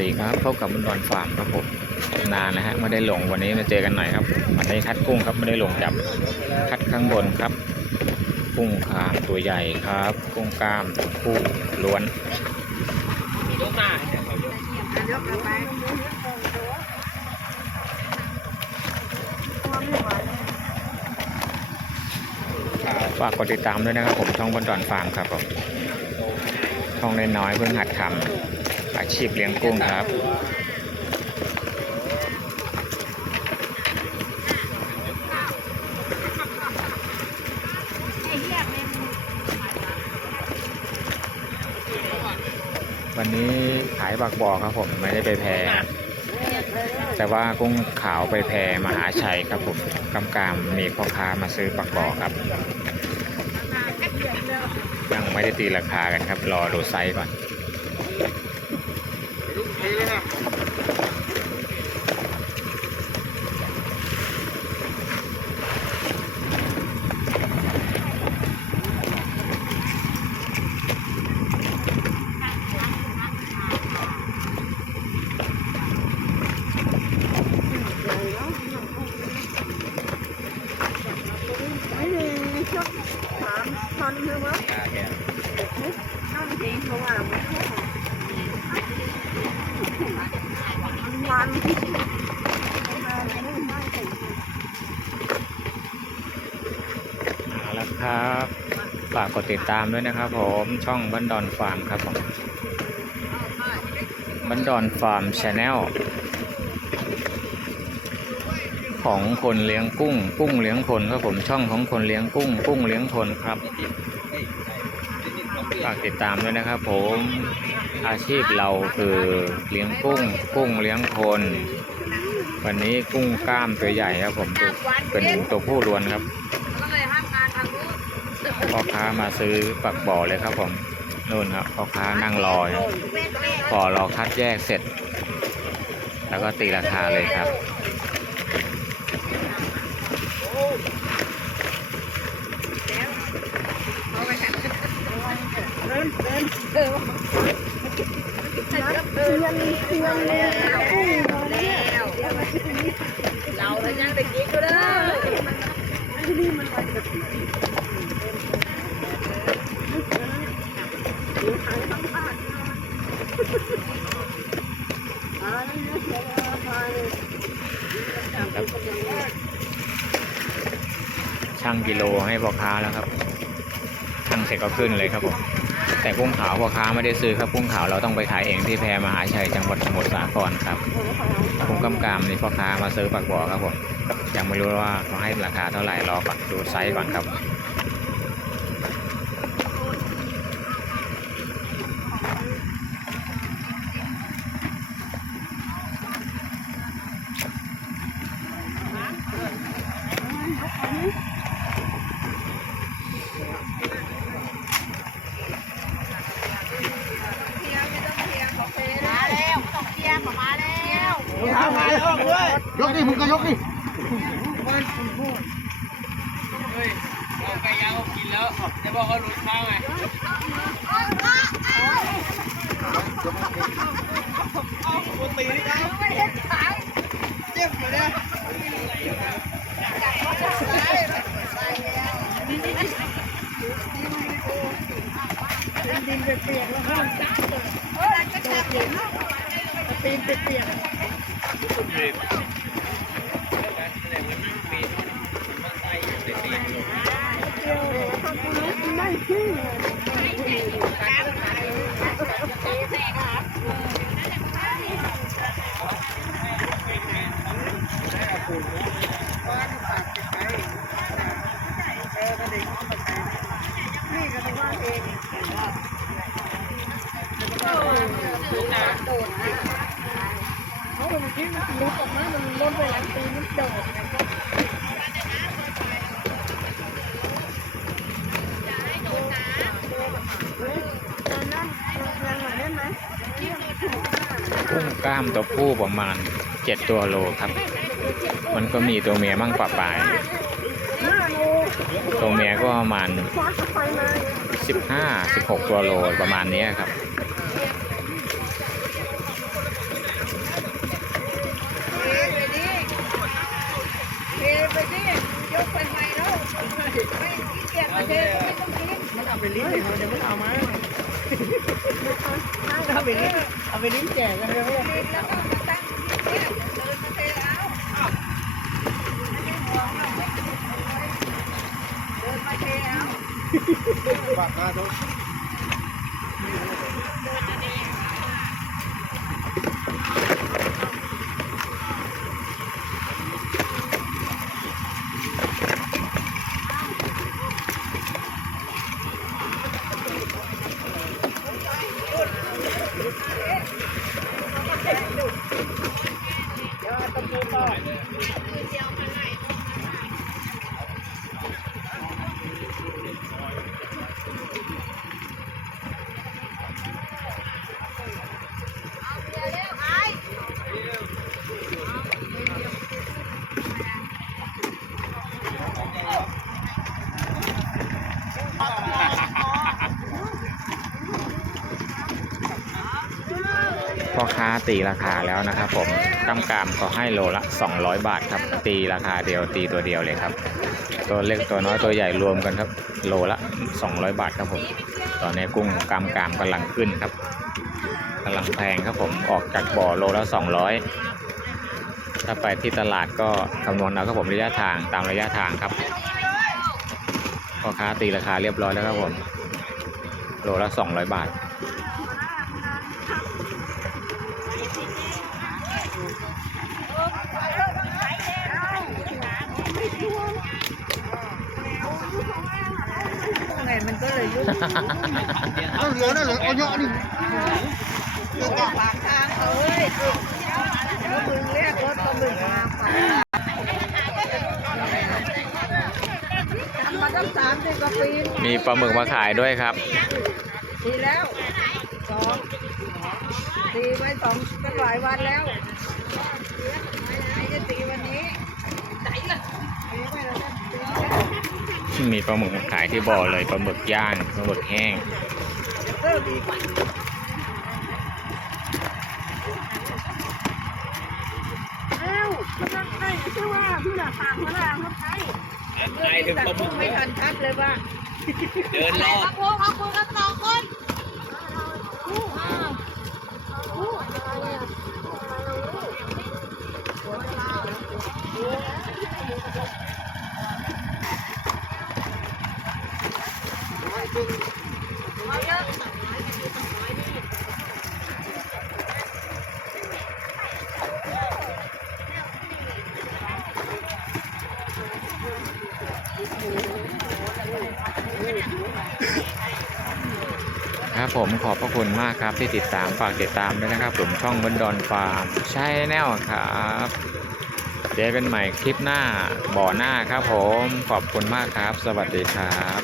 ดีครับพบกับบุญดอนฟาร์มครับผมนานนะฮะไม่ได้ลงวันนี้มาเจอกันหน่อยครับวันนี้คัดกุ้งครับไม่ได้ลงจับคัดข้างบนครับ กุ้งขามตัวใหญ่ครับ กุ้งกล้ามตัวผู้ล้วนฝากกดติดตามด้วยนะครับผมช่องบนดอนฟาร์มครับผมช่องน้อยเพิ่งหัดทำ อาชีพเลี้ยงกุ้งครับ วันนี้ขายบักบ่อครับผมไม่ได้ไปแพแต่ว่ากุ้งขาวไปแพมหาชัยครับผมกำกามมีพ่อค้ามาซื้อปักบ่อครับยังไม่ได้ตีราคากันครับ รอดูไซส์ก่อน ไม่มีชุดถามตอนนี้ว่าต้องจริงเพราะว่ามันวันที่มาไม่ได้ไม่ถึง เอาละครับฝากกดติดตามด้วยนะครับ ผมช่องบันดอนฟาร์มครับผมบันดอนฟาร์มชาแนลของคนเลี้ยงกุ้ง กุ้งเลี้ยงคนครับผมช่องของคนเลี้ยงกุ้ง กุ้งเลี้ยงคนครับฝากติดตามด้วยนะครับ ผมอาชีพเราคือเลี้ยงกุ้ง กุ้งเลี้ยงคน วันนี้กุ้งกล้ามตัวใหญ่ครับผมเป็นตัวผู้ล้วนครับ ก็เลยห้ามการทางนู้น พ่อค้ามาซื้อปักบ่อเลยครับผมนู่นครับพ่อค้านั่งรออยู่พอราคัดแยกเสร็จ แล้วก็ตีราคาเลยครับเราแล้วยังตะกี้ก็ได้ที่นี่มันมันจะติดขายทั้งบ้านอ่านี่เสียราคาเลย ช่างกิ โลให้พ่อค้าแล้วครับทั้งเสร็จก็ขึ้นเลยครับผมแต่กุ้งขาวพ่อค้าไม่ได้ซื้อครับกุ้งขาวเราต้องไปขายเองที่แพรมหาชัยจังหวัดสมุทรสาครครับกุ้งกำกามนี่พ่อค้ามาซื้อปากบ่อครับผมยังไม่รู้ว่าเขาให้ราคาเท่าไหร่รอก่อนดูไซส์ก่อนครับ มาแล้วต้องเตียงมาแล้ว ยกดิมึงก็ยกดิไก่ย่างเขากินแล้วจะบอกเขาหลุดมาไงดินเปียกๆแล้วก็เออจะแฉะเนาะตีนเปียกๆไม่ชื่อนี่ก็ต้องว่าเองเขา เป็นที่มันลุกออกมามันล้นไปหลังตีมันโดดนะกุ้งกล้ามตัวผู้ประมาณ7ตัวโลครับ มันก็มีตัวเมียมั่งปะปาย ตัวเมียก็ประมาณคว้าเข้าไปมา15 16ตัวโลประมาณนี้ครับ เยกไปใหม่แล้ไม่เกียจมาเทไม่ต้องทิ้งมันเอาไปลิ้นเลยมันจะไม่เอามาเอาไปลิ้นเอาไปลิ้นแจกกันเลยลิ้แล้วก็ตั้งเดินมาเทแล้วไม่ไห่วกเดินมาเทแล้วปากกาทุก พ่อค้าตีราคาแล้วนะครับผมกำกามก็ให้โลละ 200 บาทครับ ตีราคาเดียวตีตัวเดียวเลยครับ ตัวเล็กตัวน้อยตัวใหญ่รวมกันครับ โลละ 200 บาทครับผม ตอนนี้กุ้งกำกามกำลังขึ้นครับกำลังแพงครับผมออกจากบ่อโลละ 200 ถ้าไปที่ตลาดก็คำนวณเอาครับผมระยะทางตามระยะทางครับพ่อค้าตีราคาเรียบร้อยแล้วครับผมโลละ 200 บาท ไงมันก็ เลยยุ่งนั่นเหลือนั่นเหลือเอาเยอะนี่ปากทางเอ้ยก็มึงเรียกรถก็มึงมาฝากทำมาตั้งสามสิบกว่าปีมีปลาหมึกมาขายด้วยครับทีแล้วสองตีไว้สองตั้งหลายวันแล้วไม่ได้ตีวันนี้ไหนล่ะตีไว้แล้วนะตีไว้แล้ว มีปลาหมึกมาขายที่บ่อเลยปลาหมึกย่างปลาหมึกแห้งเออดีกว่าอ้าวมันจะให้ชื่อว่าพี่หน้าต่างพระรามเขาใช้ไอ้ถึงประมุขไม่ทันชัดเลยว่า เดินรอดครั ผมขอบพระคุณมากครับที่ติดตามฝากติดตามด้วยนะครับ ผมช่องบนดอนฟาร์มใช่แน่ครับเจอกันใหม่คลิปหน้าบ่อหน้าครับผมขอบคุณมากครับ สวัสดีครับ